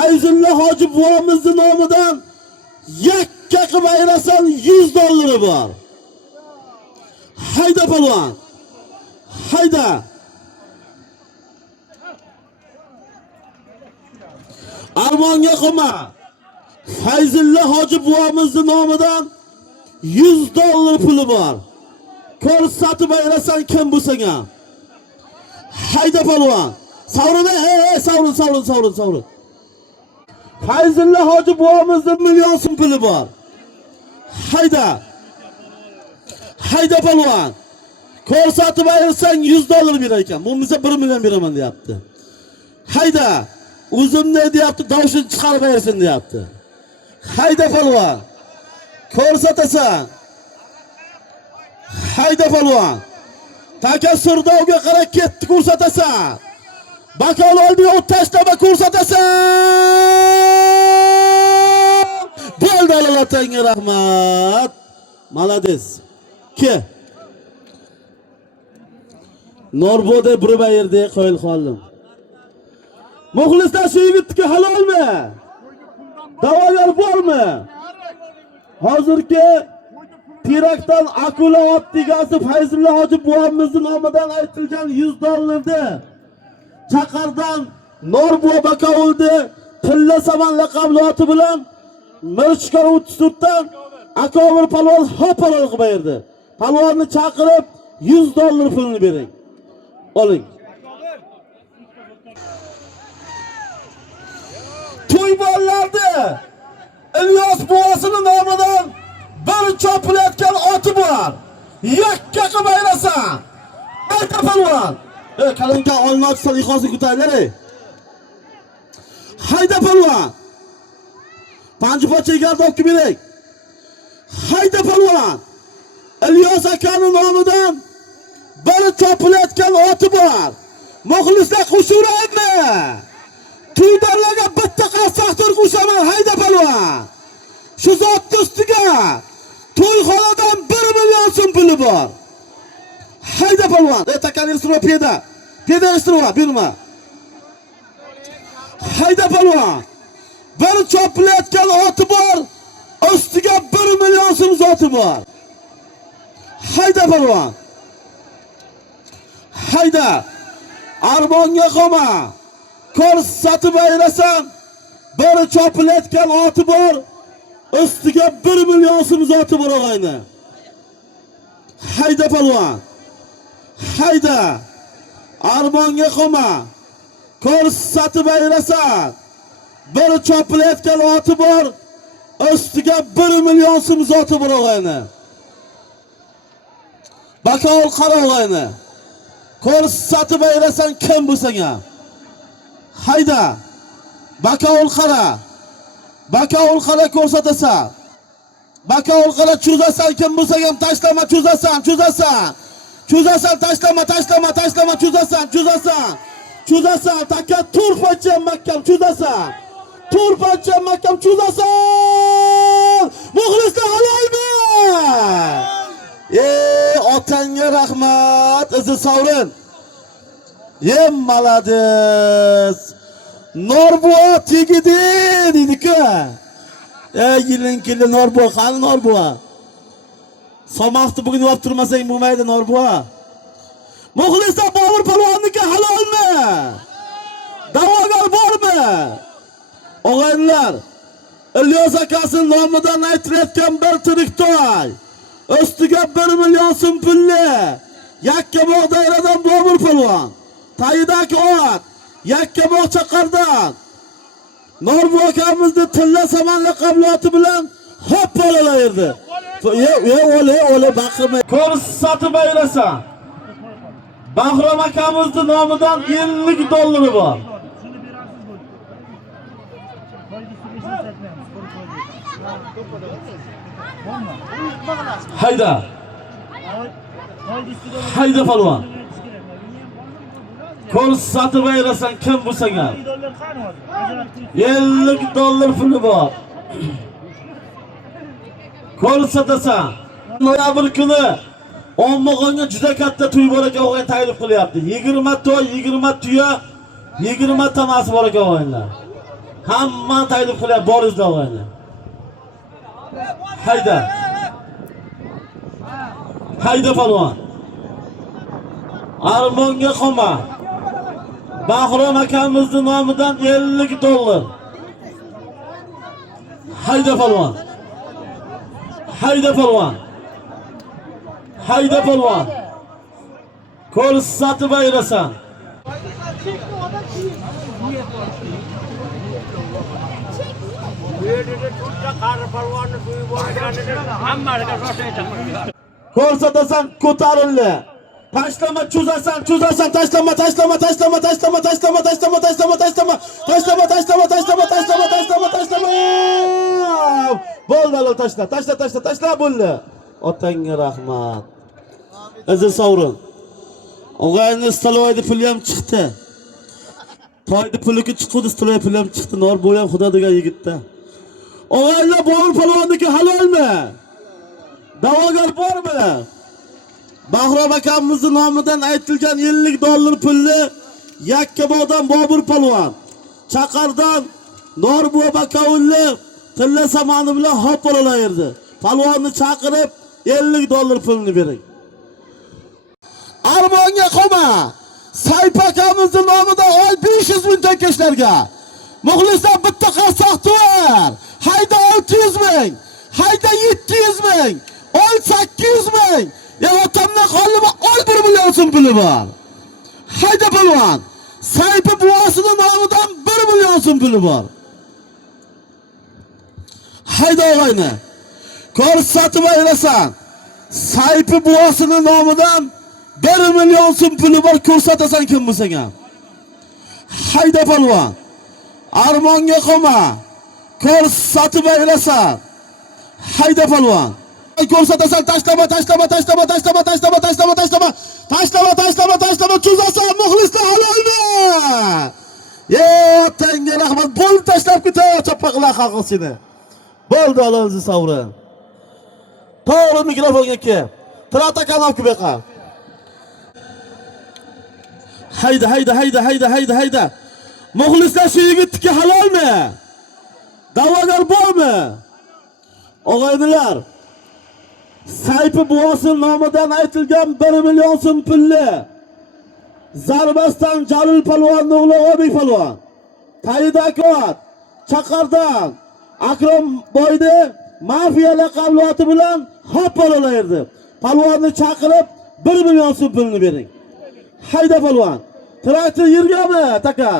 Fayzulla Hoji buvamizning nomidan yakka qilib ayrasan $100 bor. Hayda palvon. Hayda. Armonga qilma. Fayzulla Hoji buvamizning nomidan $100 puli bor. Ko'rsatib ayrasan kim bo'lsang ham. Hayda palvon. Savrina, savrin. Fayzulla Hoji buvamizning million so'm puli bor. Hayda. Hayda palvon. Ko'rsatib ayirsan $100 berar ekan. Bo'lmasa 1 million beraman deyapti. Hayda. O'zimni deyapti, davshini chiqarib ayirsin deyapti. Hayda palvon. Ko'rsatasan. Hayda palvon. Takassurdovga qarab ketdi ko'rsatasan. Bakol oldiga o't tashlama ko'rsatasan. Bo'ldi Allohga rahmat. Malades. Ke. Norbode bir bayirde qo'yil qoldim. Muxlislar shu yigitga halolmi? Da'vogar bormi? Hozirgi Tirakdan Akula optikasi Fayzulla Hoji buvamizning nomidan aytilgan $100 Chaqardan Norbo Bakovuldi Tilla Saman laqabli oti bilan Mirchkor 34dan Akomir palvon hoparol qilib berdi. Palvonni chaqirib $100 pulni bering. Oling. To'y bolalarda İlyos buvasining nomidan bir chopilayotgan oti bor. Yakka qilib ayrasan. Ayta palvon. Kalanka olmoq salihasi ko'taringlar. Hayda palvon. Panjpocha egarda olib keling. Hayda palvon. İlyos akaning nomidan bir chopilayotgan oti bor. Muxlislar qo'shuraymi? To'ylarga bitta qassoqdir qo'shaman. Hayda palvon. Shu zotning ustiga to'yxonadan 1 million so'm puli bor. Hayda palvon. Takanirstro peda. Pedastro birma. Hayda palvon. Bir chopilayotgan oti bor. Ustiga 1 million so'm zoti bor. Hayda palvon. Hayda. Armonga qolma. Ko'rsatib ayrasan. Bir chopilayotgan oti bor. Ustiga 1 million so'm zoti bor og'ayni. Hayda palvon. Hayda. Armonga qolma. Ko'rsatib ayrasan. Bir chopilayotgan oti bor. Ustiga 1 million so'm zoti bor og'ayni. Bakol qara og'ayni. Ko'rsatib ayrasan kim bo'lsang ham. Hayda. Bakol qara. Bakol qara ko'rsatasan. Bakol qara cho'zasan kim bo'lsang ham tashlama cho'zasan. Cho'zasan tashlama cho'zasan. Taka turpacha mahkam cho'zasan. Muxlislar halolmi? Otanga rahmat, izi sovrin. Malades. Norbo tegidi deydi-ku. Yilinkili Norbo, qani Norbo. Somoqni bugun olib turmasang bo'lmaydi Norbo. Muxlislar Bobur palvonniki halolmi? Da'vogar bormi? Og'aynilar, İlyos akasining nomidan aytilayotgan bir tirik to'y. Ustiga 1 million so'm pulli. Yakkabog' dairadan Bobur palvon. Tayidagi ot. Yakkabog' Chaqardan. Norbo akamizni Tilla Saman laqabli oti bilan hop bolalaydi. Ole baqirmay. Ko'rsatib ayrasan. Bahrom akamizning nomidan $50 bor. Hayda. Hayda palvon. Ko'rsatib ayrasan kim bo'lsang ham. $50 puli bor. Ko'rsatasan. Noyabr kuni Ommog'onga juda katta to'y bor ekan, o'g'ay taklif qilyapti. 20 to'y, 20 tuya, 20 tamasi bor ekan o'g'aylar. Hamma taklif qilyapti, boringizlar og'ayni. Hayda. Hayda palvon. Armonga qolma. Bahrom akamizning nomidan 50 dollar. Hayda palvon. Hayda palvon. Hayda palvon. Ko'rsatib ayrasan. Ko'rsatasan ko'tarildi. Tashlama, cho'zasan, cho'zasan, tashlama, tashlama, tashlama, tashlama, tashlama, tashlama, tashlama, tashlama, tashlama, tashlama, tashlama, tashlama, tashlama, tashlama. Bo'ldi, alo tashla, tashla, tashla, tashla bo'ldi. Otangga rahmat. Aziz Sovrin. Og'ayni Staloyni puli ham chiqdi. Toyni puliga chiqdi, Staloy puli ham chiqdi. Nor bo'y ham xudo degan yigitda. Og'aylar Bobur palvonniki halolmi? Da'vogar bormi? Bahrom akamizning nomidan aytilgan 50 dollar pulni Yakkabog'dan Bobur palvon, Chaqardan Norbuva Bakavulli tilla samani bilan hop olaverdi. Palvonni chaqirib 50 dollar pulni bering. Armonga qolma. Sayf akamizning nomidan oy 500 ming takashlarga. Muxlislar bitta qasoq to'ar. Hayda 600 ming. Hayda 700 ming. Oy 800 ming. Ya otamdan qolma, oy 1 million so'm puli bor. Hayda palvon. Sayf buvasining nomidan 1 million so'm puli bor. Hayda og'ayni. Ko'rsatib ayrasan. Sayf buvasining nomidan 1 million so'm puli bor, ko'rsatasan kim bo'lsang ham. Hayda palvon. Armonga qolma. Ko'rsatib ayrasan. Hayda palvon. Ko'rsatasan, tashlama, tashlama, tashlama, tashlama, tashlama, tashlama, tashlama, tashlama, tashlama, tashlama, cho'zasan, muxlislar halolmi? Tanga rahmat, bo'ldi, tashlab ketar, chapaqlar xalq seni. Bo'ldi, Aziz Sovrin. To'g'ri mikrofonga kel. Trata kanalga beqa. Hayda, hayda, hayda, hayda, hayda, hayda. Muxlislar shu yigitga halolmi? Da'vogar bormi? Og'aynilar, Sayf buvasi nomidan aytilgan 1 million so'm pulli Zarbasdan Jalil palvonning o'g'li Obik palvon, Taydakot, Chaqardan Akrom boyni mafiya laqabli oti bilan hop olaverdi. Palvonni chaqirib 1 million so'm pulni bering. Hayda palvon. Traktor yurganmi, taka?